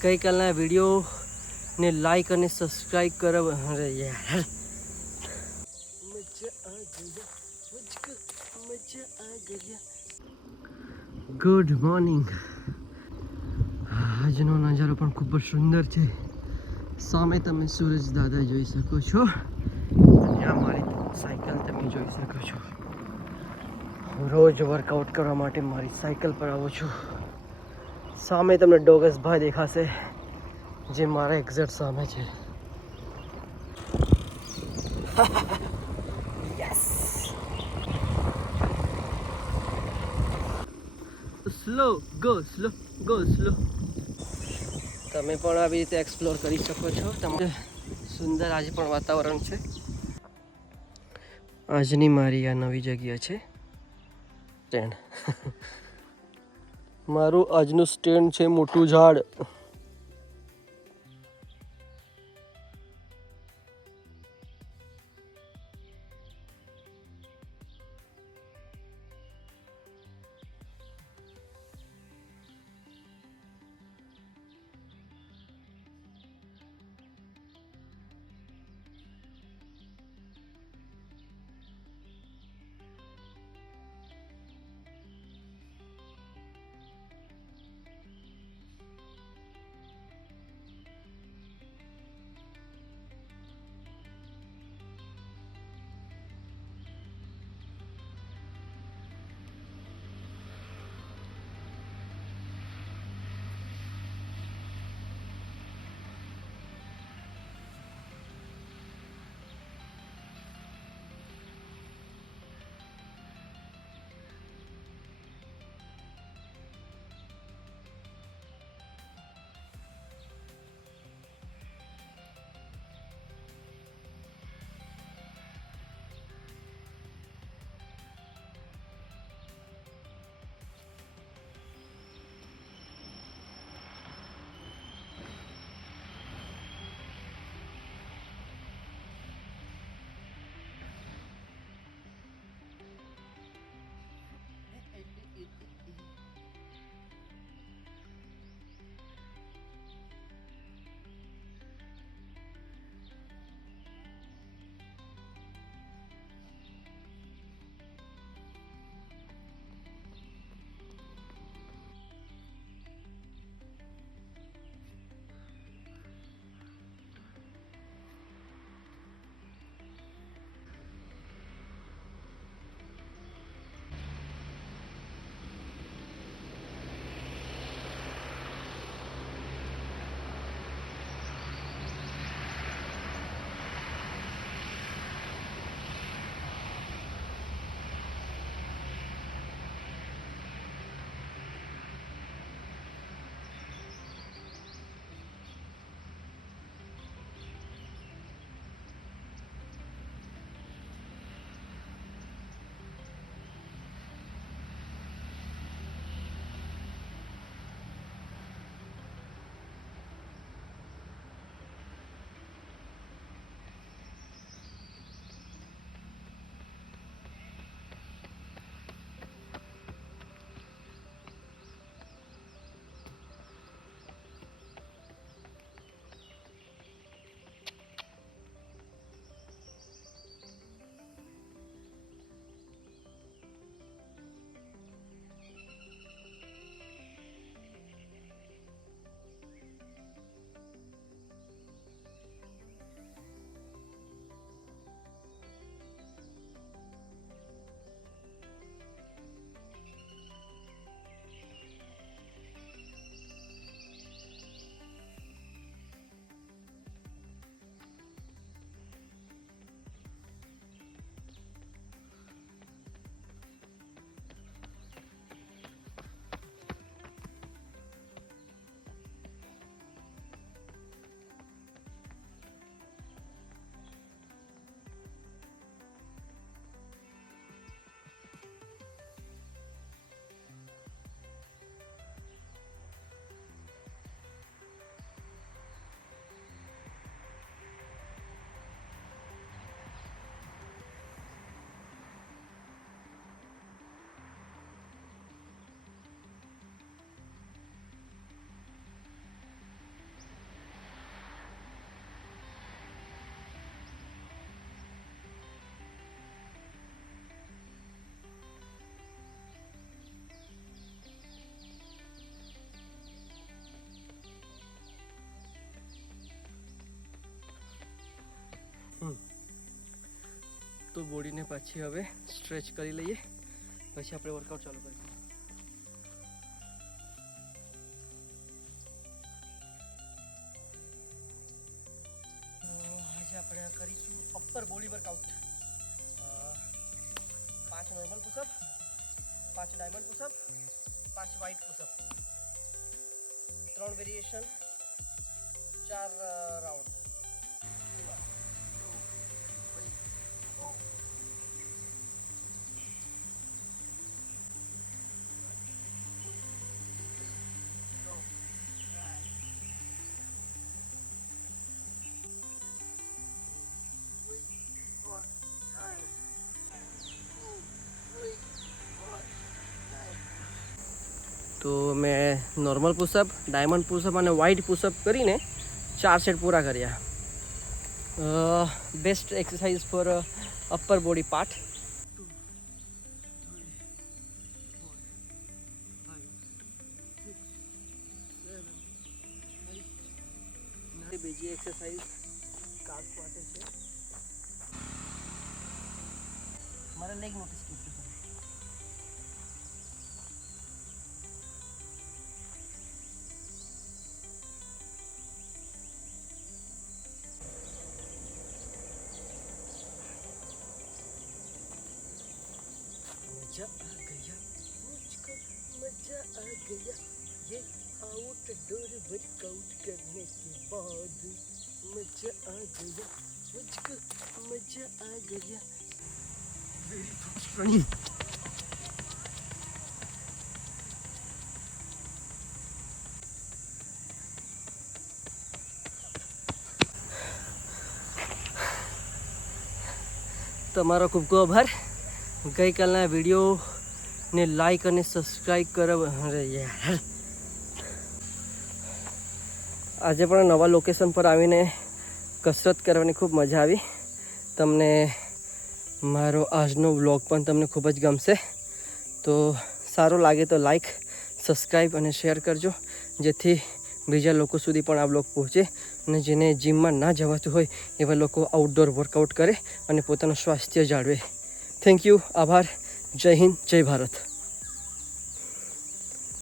ગઈકાલના વિડીયોને લાઈક અને સબસ્ક્રાઈબ કરો. અરે યાર ગુડ મોર્નિંગ. આજનો નજારો પણ ખૂબ જ સુંદર છે. સામે તમે સૂરજ દાદા જોઈ શકો છો. ત્યાં મારી સાયકલ તમે જોઈ શકો છો. રોજ વર્કઆઉટ કરવા માટે મારી સાયકલ પર આવું છું. સામે તમને ડોગસભાઈ દેખાશે, જે મારા એક્ઝેક્ટ સામે છે. Yes. Slow go, slow go, slow. તમે પણ આવી રીતે એક્સપ્લોર કરી શકો છો. તમને સુંદર આજે પણ વાતાવરણ છે. આજની મારી આ નવી જગ્યા છે સ્ટેન્ડ. મારું આજનું સ્ટેન્ડ છે મોટું ઝાડ. તો બોડીને પાછી હવે સ્ટ્રેચ કરી લઈએ, પછી આપણે વર્કઆઉટ ચાલુ કરીશું. આજે આપણે કરીશું upper body workout. 5 normal pushup, 5 diamond pushup, 5 wide pushup, 3 variation, 4 round. તો મેં નોર્મલ પુશઅપ, ડાયમંડ પુશઅપ અને વાઇટ પુશઅપ કરીને 4 સેટ પૂરા કર્યા. Best exercise for upper body part. બીજી એક્સરસાઇઝ કાફ માટે છે. મારા લેગ નોટિસ કીધું. मजा आ गया मुझको, मजा आ गया ये आउटडोर वर्कआउट करने के बाद. मजा आ गया मुझको, मजा आ गया. Very frustrating. તમારો ખૂબ ખૂબ આભાર. ગઈકાલના વિડીયોને લાઈક અને સબસ્ક્રાઈબ કરો. અરે યાર, આજે પણ નવા લોકેશન પર આવીને કસરત કરવાની ખૂબ મજા આવી. તમને મારો આજનો વ્લોગ પણ તમને ખૂબ જ ગમશે. તો સારો લાગે તો લાઈક, સબસ્ક્રાઈબ અને શેર કરજો, જેથી બીજા લોકો સુધી પણ આ વ્લોગ પહોંચે અને જેને જિમમાં ના જવાતું હોય એવા લોકો આઉટડોર વર્કઆઉટ કરે અને પોતાનું સ્વાસ્થ્ય જાળવે. થેન્ક યુ, આભાર. જય હિન્દ, જય ભારત.